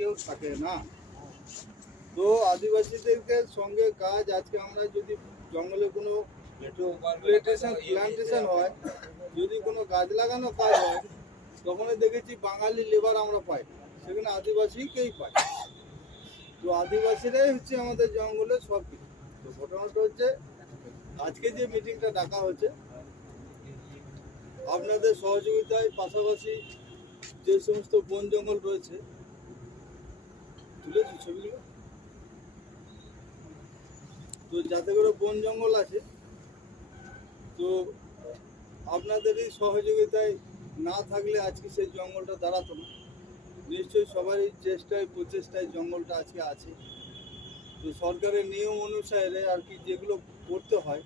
কেউ থাকে না। তো আদিবাসীদেরকে সঙ্গে কাজ, আজকে আমরা যদি জঙ্গলে কোনো প্ল্যান্টেশন হয়, যদি কোনো গাছ লাগানো কাজ হয়, তখনই দেখেছি বাঙালি লেবার আমরা পাই না, সেখানে আদিবাসীকেই পাই। তো আদিবাসীরাই হচ্ছে আমাদের জঙ্গলের সব কিছু। তো ঘটনাটা হচ্ছে আজকে যে মিটিংটা ডাকা হচ্ছে, আপনাদের সহযোগিতায় পাশাপাশি যে সমস্ত বন জঙ্গল রয়েছে, তুলেছি ছবিগুলো, তো যাতে করে বন জঙ্গল আছে, তো আপনাদেরই সহযোগিতায় না থাকলে আজকে সেই জঙ্গলটা দাঁড়াতো না। নিশ্চয়ই সবারই চেষ্টায় প্রচেষ্টায় জঙ্গলটা আজকে আছে। তো সরকারের নিয়ম অনুসারে আর কি যেগুলো করতে হয়,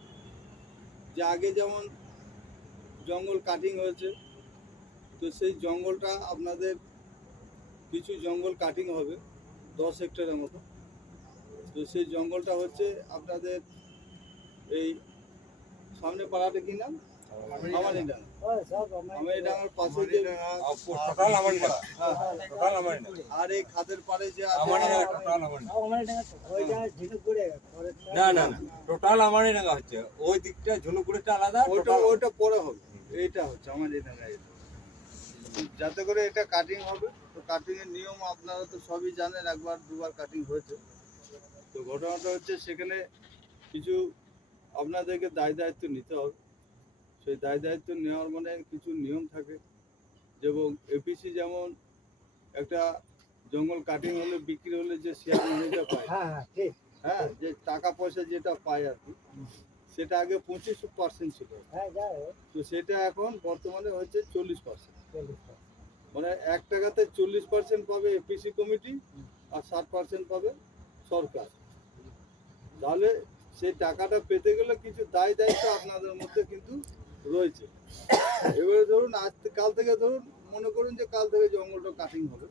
যে আগে যেমন জঙ্গল কাটিং হয়েছে, তো সেই জঙ্গলটা আপনাদের কিছু জঙ্গল কাটিং হবে 10 হেক্টরের মতো। তো সেই জঙ্গলটা হচ্ছে আপনাদের এই সামনে পাড়াটা কি নাম, আমারিডাঙ্গা। আমারিডাঙ্গার পাশে যে আর এই খাদের পাড়ে যে না না না, টোটাল আমারিডাঙ্গা হচ্ছে, ওই দিকটা ঝুনুকুড়িটা আলাদা, ওইটা পরে হবে। এইটা হচ্ছে আমারিডাঙ্গা, যাতে করে এটা কাটিং হবে। তো কাটিং এর নিয়ম আপনারা তো সবই জানেন, একবার দুবার কাটিং হয়েছে। তো ঘটনাটা হচ্ছে সেখানে কিছু আপনাদেরকে দায় দায়িত্ব নিতে হবে। সেই দায় দায়িত্ব নেওয়ার মানে কিছু নিয়ম থাকে, এবং এপিসি যেমন একটা জঙ্গল কাটিং হলে বিক্রি হলে যে শেয়ার মানিটা পায়, হ্যাঁ, যে টাকা পয়সা যেটা পায় আর কি, সেটা আগে 25% ছিল। তো সেটা এখন বর্তমানে হচ্ছে 40%। মানে 1 টাকাতে 40% পাবে এপিসি কমিটি, আর 60% পাবে সরকার। তাহলে সেই টাকাটা পেতে গেলে কিছু দায় দায়িত্ব আপনাদের মধ্যে কিন্তু রয়েছে। এবারে ধরুন কাল থেকে ধরুন মনে করুন যে কাল থেকে জঙ্গলটা কাটিং হবে,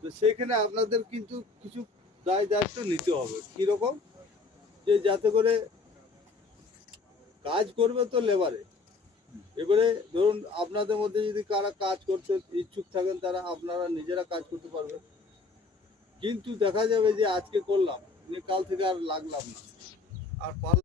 তো সেখানে আপনাদের কিন্তু কিছু দায় দায়িত্ব নিতে হবে। কীরকম, যে যাতে করে কাজ করবে তো লেবারে, এবারে ধরুন আপনাদের মধ্যে যদি কারা কাজ করতে ইচ্ছুক থাকেন, তারা আপনারা নিজেরা কাজ করতে পারবেন। কিন্তু দেখা যাবে যে আজকে করলাম, কাল থেকে আর লাগলাম না, আর